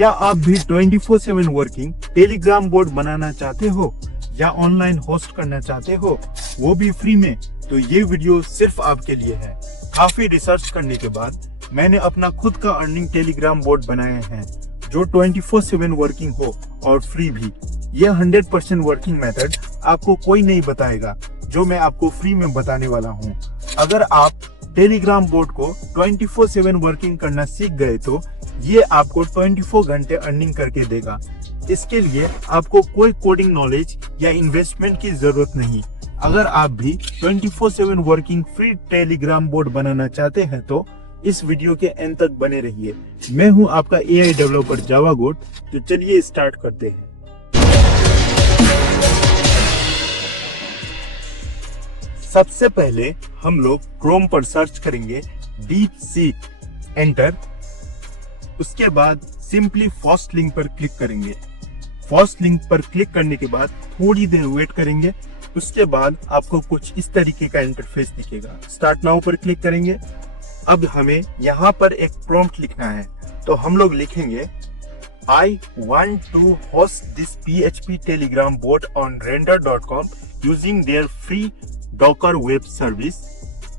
क्या आप भी 24/7 वर्किंग टेलीग्राम बोर्ड बनाना चाहते हो या ऑनलाइन होस्ट करना चाहते हो, वो भी फ्री में? तो ये वीडियो सिर्फ आपके लिए है। काफी रिसर्च करने के बाद मैंने अपना खुद का अर्निंग टेलीग्राम बोर्ड बनाए हैं जो 24/7 वर्किंग हो और फ्री भी। ये 100% वर्किंग मेथड आपको कोई नहीं बताएगा, जो मैं आपको फ्री में बताने वाला हूँ। अगर आप टेलीग्राम बोर्ड को 24/7 वर्किंग करना सीख गए तो ये आपको 24 घंटे अर्निंग करके देगा। इसके लिए आपको कोई कोडिंग नॉलेज या इन्वेस्टमेंट की जरूरत नहीं। अगर आप भी 24/7 वर्किंग फ्री टेलीग्राम बोर्ड बनाना चाहते हैं तो इस वीडियो के एंड तक बने रहिए। मैं हूं आपका AI डेवलपर जावा गोट। तो चलिए स्टार्ट करते हैं। सबसे पहले हम लोग क्रोम पर सर्च करेंगे DeepSeek, एंटर। उसके बाद सिंपली फर्स्ट लिंक पर क्लिक करेंगे। फर्स्ट लिंक पर क्लिक करने के बाद थोड़ी देर वेट करेंगे। उसके बाद आपको कुछ इस तरीके का इंटरफेस दिखेगा। स्टार्ट नाउ पर क्लिक करेंगे। अब हमें यहाँ पर एक प्रॉम्प्ट लिखना है, तो हम लोग लिखेंगे I want to host this PHP Telegram bot on render.com using their free Docker web service.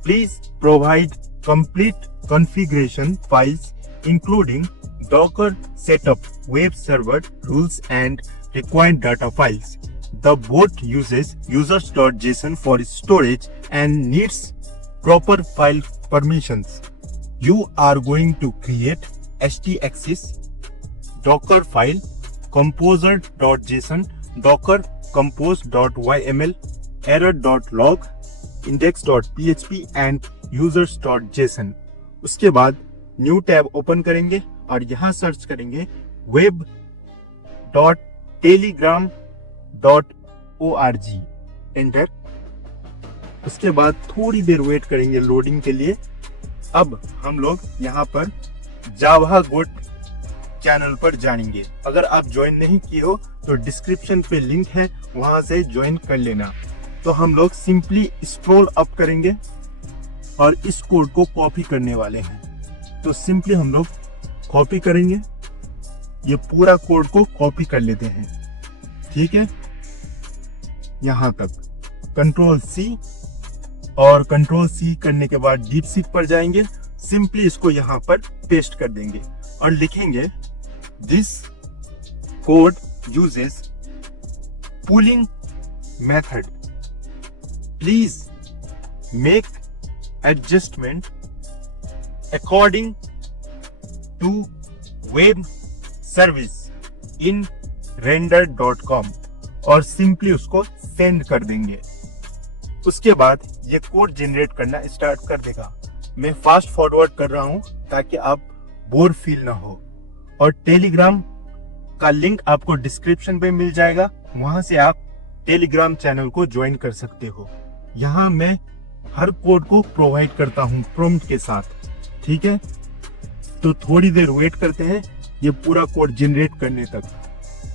Please provide complete configuration files including Docker setup, web server rules and required data files. The bot uses users.json for storage and needs proper file permissions. You are going to create htaccess, Docker file, composer.json, docker compose.yml, error.log, index.php and users.json. उसके बाद new tab open करेंगे और यहाँ search करेंगे web.telegram.org, enter. उसके बाद थोड़ी देर wait करेंगे लोडिंग के लिए। अब हम लोग यहाँ पर जावा गोट चैनल पर जानेंगे। अगर आप ज्वाइन नहीं किए हो तो डिस्क्रिप्शन पे लिंक है, वहां से ज्वाइन कर लेना। तो हम लोग सिंपली स्क्रॉल अप करेंगे और इस कोड को कॉपी करने वाले हैं। तो सिंपली हम लोग कॉपी करेंगे। ये पूरा कोड को कॉपी कर लेते हैं, ठीक है, यहां तक। Ctrl+C और Ctrl+C करने के बाद DeepSeek पर जाएंगे। सिंपली इसको यहाँ पर पेस्ट कर देंगे और लिखेंगे this code uses pooling method, please make adjustment according to web service in render.com और सिंपली उसको सेंड कर देंगे। उसके बाद ये कोड जनरेट करना स्टार्ट कर देगा। मैं फास्ट फॉरवर्ड कर रहा हूं ताकि आप बोर फील ना हो। और टेलीग्राम का लिंक आपको डिस्क्रिप्शन पे मिल जाएगा, वहां से आप टेलीग्राम चैनल को ज्वाइन कर सकते हो। यहाँ मैं हर कोड को प्रोवाइड करता हूँ प्रॉम्प्ट के साथ, ठीक है। तो थोड़ी देर वेट करते हैं ये पूरा कोड जनरेट करने तक।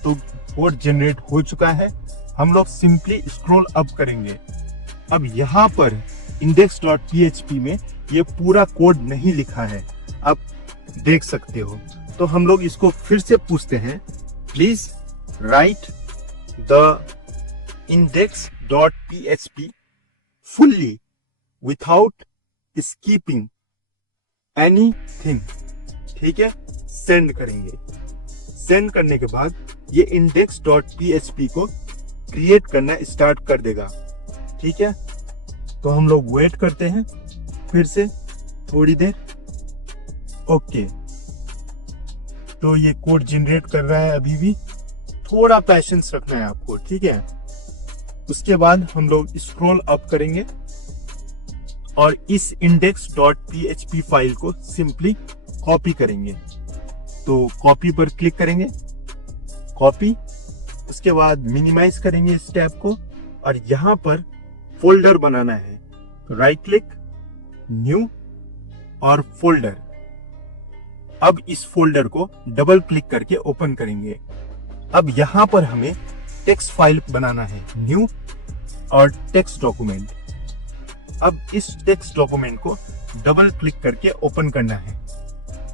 तो कोड जनरेट हो चुका है। हम लोग सिंपली स्क्रॉल अप करेंगे। अब यहाँ पर index.php में ये पूरा कोड नहीं लिखा है, आप देख सकते हो। तो हम लोग इसको फिर से पूछते हैं, please write the index.php fully without skipping anything, ठीक है। सेंड करेंगे। सेंड करने के बाद ये index.php को क्रिएट करना स्टार्ट कर देगा, ठीक है। तो हम लोग वेट करते हैं फिर से थोड़ी देर। ओके, तो ये कोड जनरेट कर रहा है अभी भी। थोड़ा पैशेंस रखना है आपको, ठीक है। उसके बाद हम लोग स्क्रॉल अप करेंगे और इस index.php फाइल को सिंपली कॉपी करेंगे। तो कॉपी पर क्लिक करेंगे, कॉपी। उसके बाद मिनिमाइज करेंगे इस टैब को और यहाँ पर फोल्डर बनाना है। तो राइट क्लिक, न्यू और फोल्डर। अब इस फोल्डर को डबल क्लिक करके ओपन करेंगे। अब यहाँ पर हमें टेक्स्ट फाइल बनाना है, न्यू और टेक्स्ट डॉक्यूमेंट। अब इस टेक्स्ट डॉक्यूमेंट को डबल क्लिक करके ओपन करना है।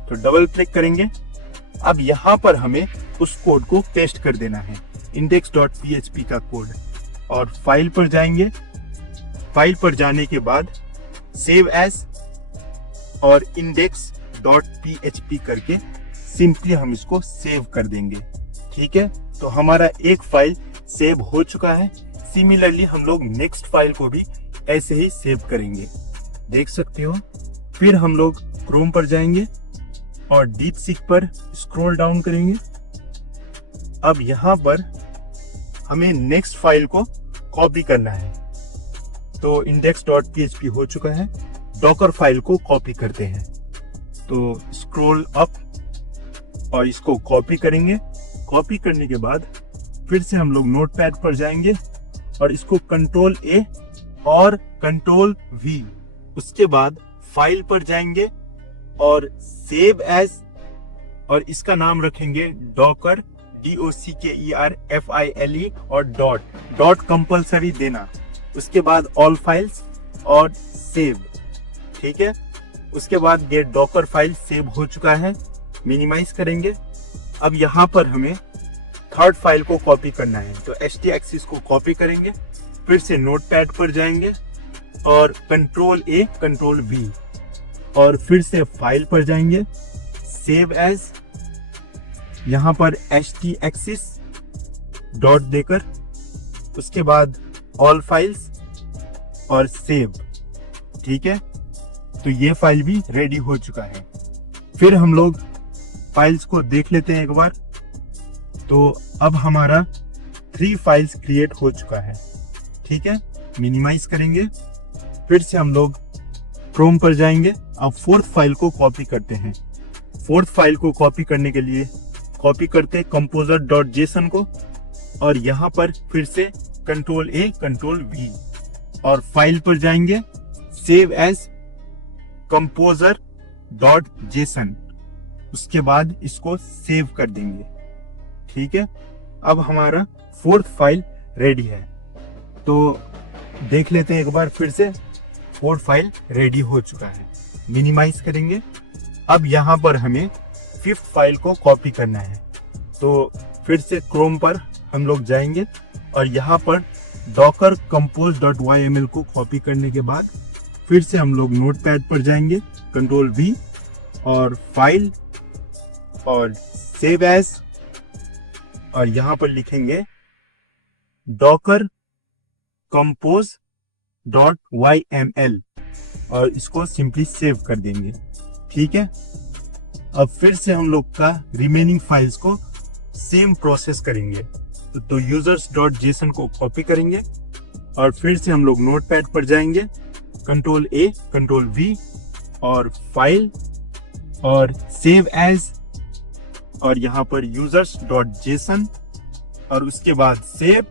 तो डबल क्लिक करेंगे अब यहाँ पर हमें उस कोड को पेस्ट कर देना है, index.php का कोड, और फाइल पर जाएंगे। फाइल पर जाने के बाद सेव एज और index.php करके सिंपली हम इसको सेव कर देंगे। ठीक है, तो हमारा एक फाइल सेव हो चुका है। सिमिलरली हम लोग नेक्स्ट फाइल को भी ऐसे ही सेव करेंगे, देख सकते हो। फिर हम लोग क्रोम पर जाएंगे और डीपसीक पर स्क्रॉल डाउन करेंगे। अब यहाँ पर हमें नेक्स्ट फाइल को कॉपी करना है, तो index.php हो चुका है। डॉकर फाइल को कॉपी करते हैं, तो स्क्रॉल अप और इसको कॉपी करेंगे। कॉपी करने के बाद फिर से हम लोग नोटपैड पर जाएंगे और इसको कंट्रोल ए और कंट्रोल वी, उसके बाद फाइल पर जाएंगे और सेव एज, और इसका नाम रखेंगे डॉकर, DOCKERFILE, और डॉट कंपलसरी देना। उसके बाद ऑल फाइल्स और सेव। ठीक है, उसके बाद गेट डॉकर फाइल सेव हो चुका है। मिनिमाइज करेंगे। अब यहाँ पर हमें थर्ड फाइल को कॉपी करना है, तो htaccess को कॉपी करेंगे। फिर से नोटपैड पर जाएंगे और कंट्रोल ए कंट्रोल वी, और फिर से फाइल पर जाएंगे, सेव एज, यहाँ पर htaccess डॉट देकर, उसके बाद ऑल फाइल्स और सेव। ठीक है, तो ये फाइल भी रेडी हो चुका है। फिर हम लोग फाइल्स को देख लेते हैं एक बार। तो अब हमारा 3 फाइल्स क्रिएट हो चुका है। ठीक है, मिनिमाइज करेंगे। फिर से हम लोग क्रोम पर जाएंगे। अब फोर्थ फाइल को कॉपी करते हैं। फोर्थ फाइल को कॉपी करने के लिए कॉपी करते composer.json को, और यहाँ पर फिर से कंट्रोल ए कंट्रोल वी, और फाइल पर जाएंगे, सेव एज composer.json, उसके बाद इसको सेव कर देंगे। ठीक है, अब हमारा फोर्थ फाइल रेडी है। तो देख लेते हैं एक बार फिर से, फोर्थ फाइल रेडी हो चुका है। मिनिमाइज करेंगे। अब यहाँ पर हमें फिफ्थ फाइल को कॉपी करना है, तो फिर से क्रोम पर हम लोग जाएंगे और यहाँ पर docker compose.yml को कॉपी करने के बाद फिर से हम लोग नोटपैड पर जाएंगे, कंट्रोल वी और फाइल और सेव एज, और यहाँ पर लिखेंगे docker compose.yml और इसको सिंपली सेव कर देंगे। ठीक है, अब फिर से हम लोग का रिमेनिंग फाइल्स को सेम प्रोसेस करेंगे। तो users.json को कॉपी करेंगे और फिर से हम लोग नोटपैड पर जाएंगे, कंट्रोल ए कंट्रोल वी और फाइल और सेव एज, और यहाँ पर users.json और उसके बाद सेव।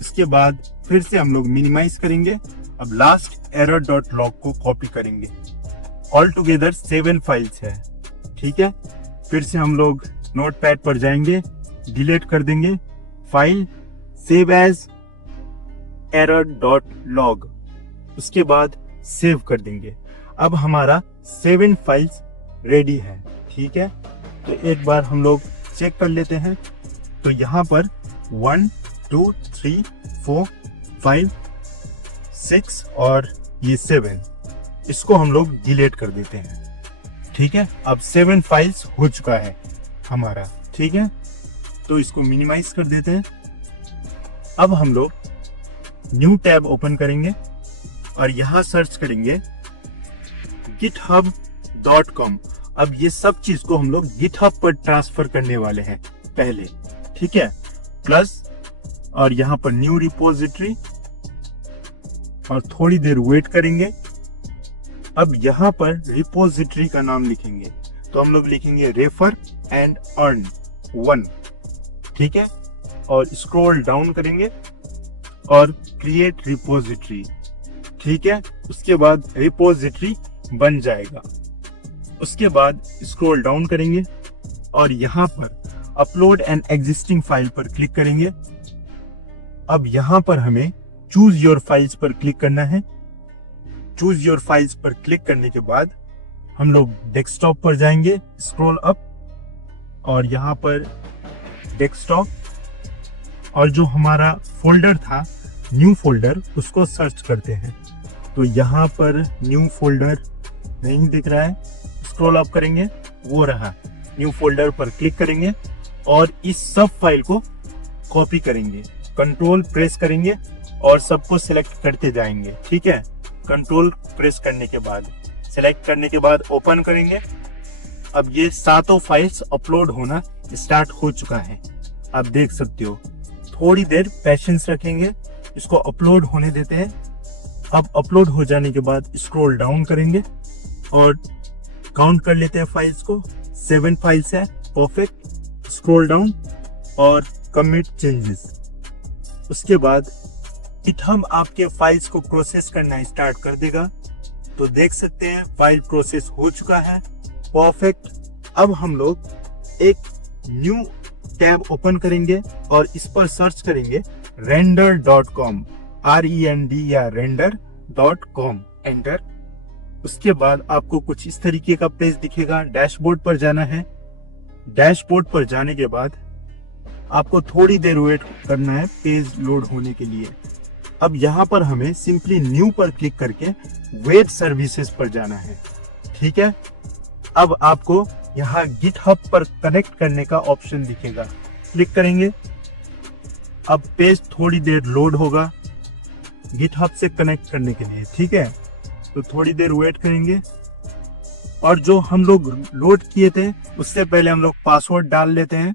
उसके बाद फिर से हम लोग मिनिमाइज करेंगे। अब लास्ट error.log को कॉपी करेंगे। ऑल टुगेदर 7 फाइल्स है। ठीक है, फिर से हम लोग नोटपैड पर जाएंगे, डिलीट कर देंगे फाइल, सेव एज error.log, उसके बाद सेव कर देंगे। अब हमारा 7 फाइल्स रेडी है। ठीक है, तो एक बार हम लोग चेक कर लेते हैं। तो यहाँ पर 1 2 3 4 5 6 और ये 7, इसको हम लोग डिलीट कर देते हैं। ठीक है, अब 7 फाइल्स हो चुका है हमारा। ठीक है, तो इसको मिनिमाइज कर देते हैं। अब हम लोग न्यू टैब ओपन करेंगे और यहाँ सर्च करेंगे github.com। अब ये सब चीज को हम लोग GitHub पर ट्रांसफर करने वाले हैं पहले। ठीक है, प्लस और यहाँ पर न्यू रिपोजिटरी, और थोड़ी देर वेट करेंगे। अब यहाँ पर रिपोजिटरी का नाम लिखेंगे, तो हम लोग लिखेंगे रेफर एंड अर्न 1। ठीक है, और स्क्रॉल डाउन करेंगे और क्रिएट रिपोजिटरी। ठीक है, उसके बाद रिपोजिटरी बन जाएगा। उसके बाद स्क्रॉल डाउन करेंगे और यहाँ पर अपलोड एन एग्जिस्टिंग फाइल पर क्लिक करेंगे। अब यहाँ पर हमें चूज योर फाइल्स पर क्लिक करना है। चूज योर फाइल्स पर क्लिक करने के बाद हम लोग डेस्कटॉप पर जाएंगे, स्क्रॉल अप और यहाँ पर डेस्कटॉप, और जो हमारा फोल्डर था न्यू फोल्डर उसको सर्च करते हैं। तो यहाँ पर न्यू फोल्डर नहीं दिख रहा है, स्क्रॉल अप करेंगे, वो रहा, न्यू फोल्डर पर क्लिक करेंगे और इस सब फाइल को कॉपी करेंगे, कंट्रोल प्रेस करेंगे और सबको सिलेक्ट करते जाएंगे। ठीक है, कंट्रोल प्रेस करने के बाद, सिलेक्ट करने के बाद ओपन करेंगे। अब ये सातों फाइल्स अपलोड होना स्टार्ट हो चुका है, आप देख सकते हो। थोड़ी देर पेशेंस रखेंगे, इसको अपलोड होने देते हैं। अब अपलोड हो जाने के बाद स्क्रॉल डाउन करेंगे और काउंट कर लेते हैं फाइल्स को। 7 फाइल्स है, परफेक्ट। स्क्रॉल डाउन और कमिट चेंजेस। उसके बाद GitHub आपके फाइल्स को प्रोसेस करना स्टार्ट कर देगा। तो देख सकते हैं फाइल प्रोसेस हो चुका है, परफेक्ट। अब हम लोग एक न्यू टैब ओपन करेंगे और इस पर सर्च करेंगे render.com, REND या render.com, एंटर। उसके बाद आपको कुछ इस तरीके का पेज दिखेगा। डैशबोर्ड पर जाना है। डैशबोर्ड पर जाने के बाद आपको थोड़ी देर वेट करना है पेज लोड होने के लिए। अब यहाँ पर हमें सिंपली न्यू पर क्लिक करके वेब सर्विसेज पर जाना है। ठीक है, अब आपको यहाँ GitHub पर कनेक्ट करने का ऑप्शन दिखेगा, क्लिक करेंगे। अब पेज थोड़ी देर लोड होगा GitHub से कनेक्ट करने के लिए। ठीक है, तो थोड़ी देर वेट करेंगे। और जो हम लोग लोड किए थे उससे पहले हम लोग पासवर्ड डाल लेते हैं।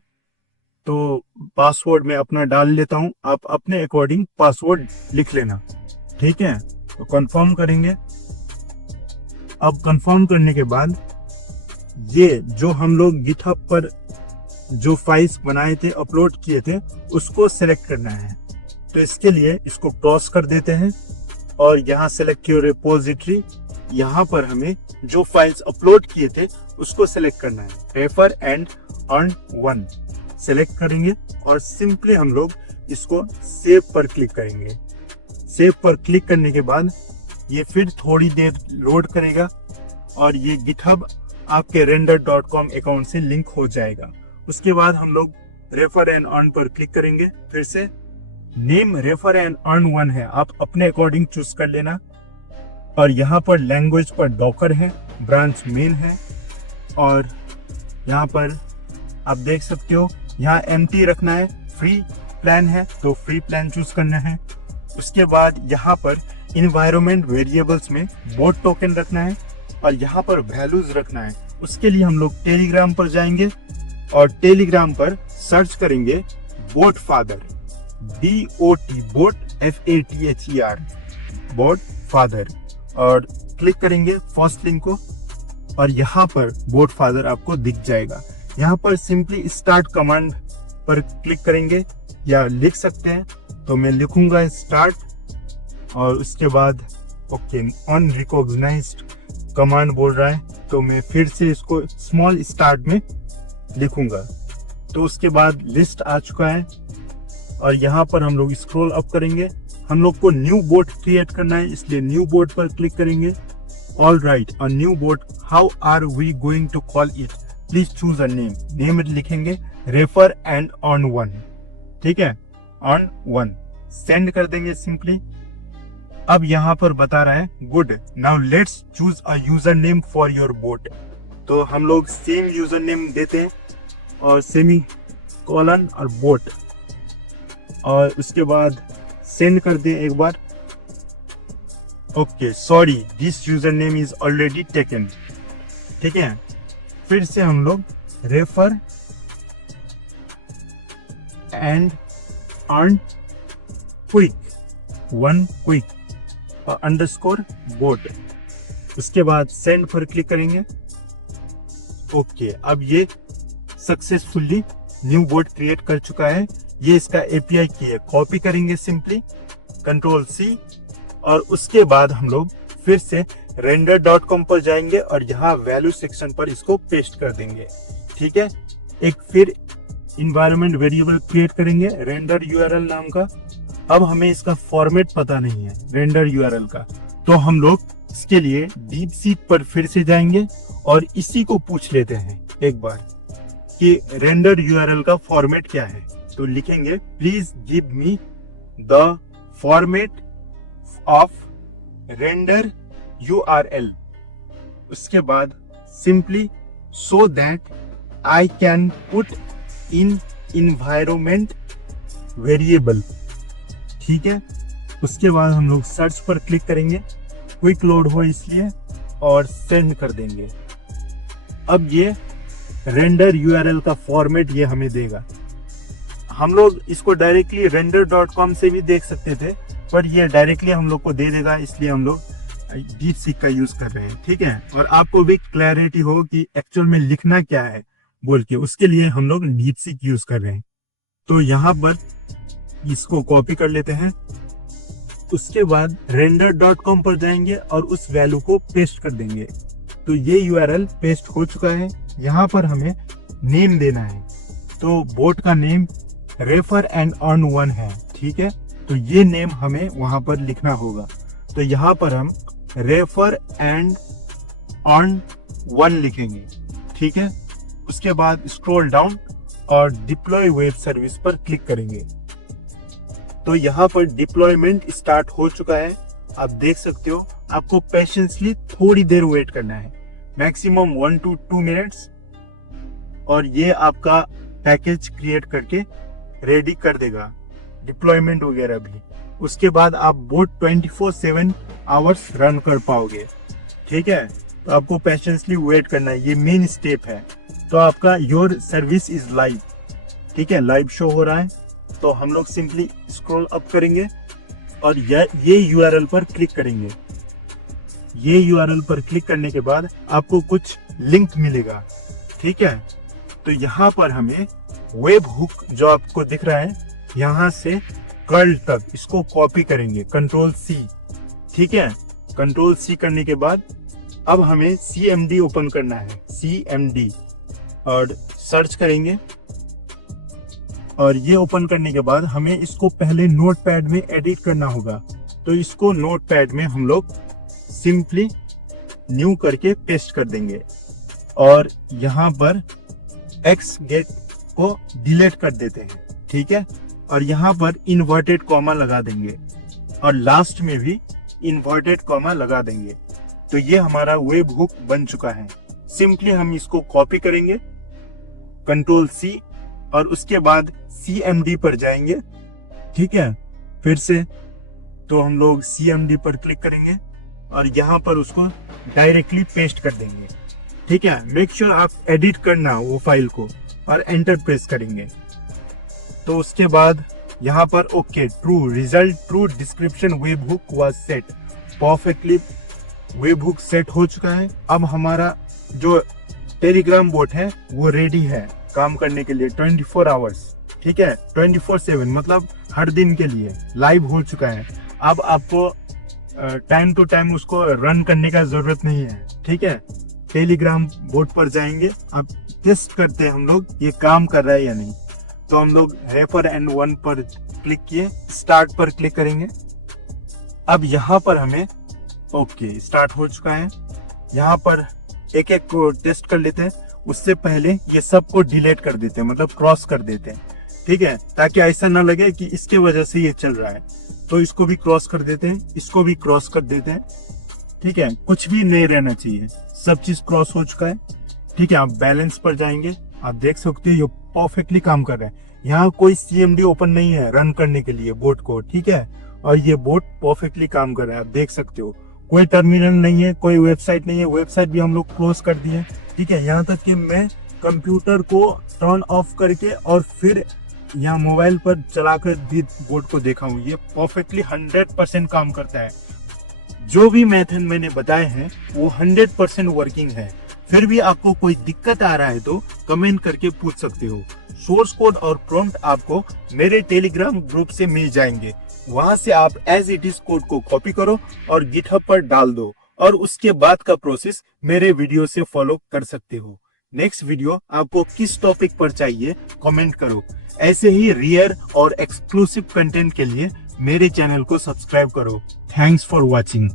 तो पासवर्ड मैं अपना डाल लेता हूं, आप अपने अकॉर्डिंग पासवर्ड लिख लेना। ठीक है, तो कंफर्म करेंगे। अब कंफर्म करने के बाद ये जो हम लोग GitHub पर जो फाइल्स बनाए थे, अपलोड किए थे, उसको सेलेक्ट करना है। तो इसके लिए इसको क्रॉस कर देते हैं और यहाँ सेलेक्ट योर रिपोजिटरी। यहाँ पर हमें जो फाइल्स अपलोड किए थे उसको सेलेक्ट करना है। रेफर एंड अर्न 1 सेलेक्ट करेंगे और सिंपली हम लोग इसको सेव पर क्लिक करेंगे। सेव पर क्लिक करने के बाद ये फिर थोड़ी देर लोड करेगा और ये GitHub आपके render.com अकाउंट से लिंक हो जाएगा। उसके बाद हम लोग रेफर एंड अर्न पर क्लिक करेंगे। फिर से नेम रेफर एंड अर्न 1 है, आप अपने अकॉर्डिंग चूज कर लेना। और यहाँ पर लैंग्वेज पर डॉकर है, ब्रांच मेन है, और यहाँ पर आप देख सकते हो यहाँ एम्प्टी रखना है। फ्री प्लान है तो फ्री प्लान चूज करना है। उसके बाद यहाँ पर इन्वायरमेंट वेरिएबल्स में बोट टोकन रखना है और यहाँ पर वैल्यूज रखना है। उसके लिए हम लोग टेलीग्राम पर जाएंगे और टेलीग्राम पर सर्च करेंगे boat father, BOT boat FATHER, boat father, और क्लिक करेंगे फर्स्ट लिंक को और यहाँ पर बोट फादर आपको दिख जाएगा। यहाँ पर सिंपली स्टार्ट कमांड पर क्लिक करेंगे या लिख सकते हैं, तो मैं लिखूंगा स्टार्ट। और उसके बाद ओके अनरिकॉग्नाइज्ड कमांड बोल रहा है, तो मैं फिर से इसको स्मॉल स्टार्ट में लिखूंगा। तो उसके बाद लिस्ट आ चुका है और यहाँ पर हम लोग स्क्रॉल अप करेंगे। हम लोग को न्यू बोट क्रिएट करना है, इसलिए न्यू बोट पर क्लिक करेंगे। All right, a new bot, how are we going to call it, please choose a name. Name लिखेंगे रेफर एंड अर्न 1। ठीक है, अर्न 1 सेंड कर देंगे सिंपली। अब यहाँ पर बता रहा है good, now let's choose a user name for your boat. तो हम लोग सेम यूजर नेम देते हैं और सेमी कॉलन और बोट, और उसके बाद सेंड कर दें एक बार। Okay sorry, this user name is already taken. ठीक है, फिर से हम लोग refer and earn quick 1 quick underscore bot. उसके बाद सेंड पर क्लिक करेंगे। ओके, अब ये सक्सेसफुली न्यू बोट क्रिएट कर चुका है। ये इसका API की है, कॉपी करेंगे सिंपली Ctrl+C, और उसके बाद हम लोग फिर से render.com पर जाएंगे और यहाँ वैल्यू सेक्शन पर इसको पेस्ट कर देंगे। ठीक है, एक फिर इन्वायरमेंट वेरिएबल क्रिएट करेंगे रेंडर URL नाम का। अब हमें इसका फॉर्मेट पता नहीं है रेंडर URL का, तो हम लोग इसके लिए डीप सीक पर फिर से जाएंगे और इसी को पूछ लेते हैं एक बार। कि रेंडर यूआरएल का फॉर्मेट क्या है। तो लिखेंगे please give me the format of render URL. उसके बाद simply so that I can put in environment variable. ठीक है, उसके बाद हम लोग सर्च पर क्लिक करेंगे, क्विक लोड हो इसलिए, और सेंड कर देंगे। अब ये रेंडर यूआरएल का फॉर्मेट ये हमें देगा। हम लोग इसको डायरेक्टली render.com से भी देख सकते थे, पर ये डायरेक्टली हम लोग को दे देगा, इसलिए हम लोग DeepSeek का यूज कर रहे हैं। ठीक है, और आपको भी क्लैरिटी हो कि एक्चुअल में लिखना क्या है बोल के, उसके लिए हम लोग DeepSeek यूज कर रहे हैं। तो यहाँ पर इसको कॉपी कर लेते हैं, उसके बाद render.com पर जाएंगे और उस वैल्यू को पेस्ट कर देंगे। तो ये यूआरएल पेस्ट हो चुका है। यहाँ पर हमें नेम देना है, तो बोट का नेम रेफर एंड अर्न 1 है। ठीक है, तो ये नेम हमें वहां पर लिखना होगा। तो यहाँ पर हम रेफर एंड अर्न 1 लिखेंगे। ठीक है, उसके बाद स्क्रॉल डाउन और डिप्लॉय वेब सर्विस पर क्लिक करेंगे। तो यहाँ पर डिप्लॉयमेंट स्टार्ट हो चुका है, आप देख सकते हो। आपको पेशेंसली थोड़ी देर वेट करना है, मैक्सिमम 1 to 2 मिनट्स, और ये आपका पैकेज क्रिएट करके रेडी कर देगा, डिप्लॉयमेंट वगैरह भी। उसके बाद आप बोट 24/7 आवर्स रन कर पाओगे। ठीक है, तो आपको पेशेंसली वेट करना है, ये मेन स्टेप है। तो आपका योर सर्विस इज लाइव। ठीक है, लाइव शो हो रहा है। तो हम लोग सिंपली स्क्रॉल अप करेंगे और ये यूआरएल पर क्लिक करेंगे। ये यूआरएल पर क्लिक करने के बाद आपको कुछ लिंक मिलेगा। ठीक है, तो यहाँ पर हमें वेब हुक जो आपको दिख रहा है यहाँ से कर्ल तक, इसको कॉपी करेंगे, Ctrl+C। ठीक है, Ctrl+C करने के बाद अब हमें CMD ओपन करना है, CMD, और सर्च करेंगे। और ये ओपन करने के बाद हमें इसको पहले नोटपैड में एडिट करना होगा। तो इसको नोटपैड में हम लोग सिंपली न्यू करके पेस्ट कर देंगे, और यहाँ पर XGet को डिलीट कर देते हैं। ठीक है, और यहाँ पर इन्वर्टेड कॉमा लगा देंगे, और लास्ट में भी इन्वर्टेड कॉमा लगा देंगे। तो ये हमारा वेब हुक बन चुका है। सिंपली हम इसको कॉपी करेंगे, Ctrl+C, और उसके बाद CMD पर जाएंगे। ठीक है, फिर से तो हम लोग CMD पर क्लिक करेंगे और यहाँ पर उसको डायरेक्टली पेस्ट कर देंगे। ठीक है, मेक श्योर आप एडिट करना वो फाइल को, और एंटर प्रेस करेंगे। तो उसके बाद यहाँ पर okay, true result, true description, web hook was set perfectly. Web hook set हो चुका है। अब हमारा जो टेलीग्राम बोट है वो रेडी है काम करने के लिए 24 आवर्स। ठीक है, 24/7 मतलब हर दिन के लिए लाइव हो चुका है। अब आपको टाइम टू टाइम उसको रन करने का जरूरत नहीं है। ठीक है, टेलीग्राम बोट पर जाएंगे, अब टेस्ट करते हैं हम लोग ये काम कर रहा है या नहीं। तो हम लोग रेफर एंड 1 पर क्लिक किए, स्टार्ट पर क्लिक करेंगे। अब यहाँ पर हमें ओके स्टार्ट हो चुका है। यहाँ पर एक एक को टेस्ट कर लेते हैं, उससे पहले ये सबको डिलीट कर देते हैं, मतलब क्रॉस कर देते हैं। ठीक है, ताकि ऐसा ना लगे कि इसके वजह से ये चल रहा है। तो इसको भी क्रॉस कर देते हैं, इसको भी क्रॉस कर देते हैं। ठीक है, कुछ भी नहीं रहना चाहिए, सब चीज क्रॉस हो चुका है। ठीक है, आप बैलेंस पर जाएंगे, आप देख सकते हो ये परफेक्टली काम कर रहा है। यहाँ कोई CMD ओपन नहीं है रन करने के लिए बोट को। ठीक है, और ये बोट परफेक्टली काम कर रहा है, आप देख सकते हो। कोई टर्मिनल नहीं है, कोई वेबसाइट नहीं है, वेबसाइट भी हम लोग क्लोज कर दिए। ठीक है, यहाँ तक कि मैं कंप्यूटर को टर्न ऑफ करके और फिर यहाँ मोबाइल पर चलाकर भी बोट को देखा हूँ, ये परफेक्टली 100% काम करता है। जो भी मेथड मैंने बताए हैं वो 100% वर्किंग है। फिर भी आपको कोई दिक्कत आ रहा है तो कमेंट करके पूछ सकते हो। सोर्स कोड और प्रॉम्प्ट आपको मेरे टेलीग्राम ग्रुप से मिल जाएंगे, वहां से आप एज इट इज कोड को कॉपी करो और गिटहब पर डाल दो, और उसके बाद का प्रोसेस मेरे वीडियो से फॉलो कर सकते हो। नेक्स्ट वीडियो आपको किस टॉपिक पर चाहिए कमेंट करो। ऐसे ही रेयर और एक्सक्लूसिव कंटेंट के लिए मेरे चैनल को सब्सक्राइब करो। Thanks for watching.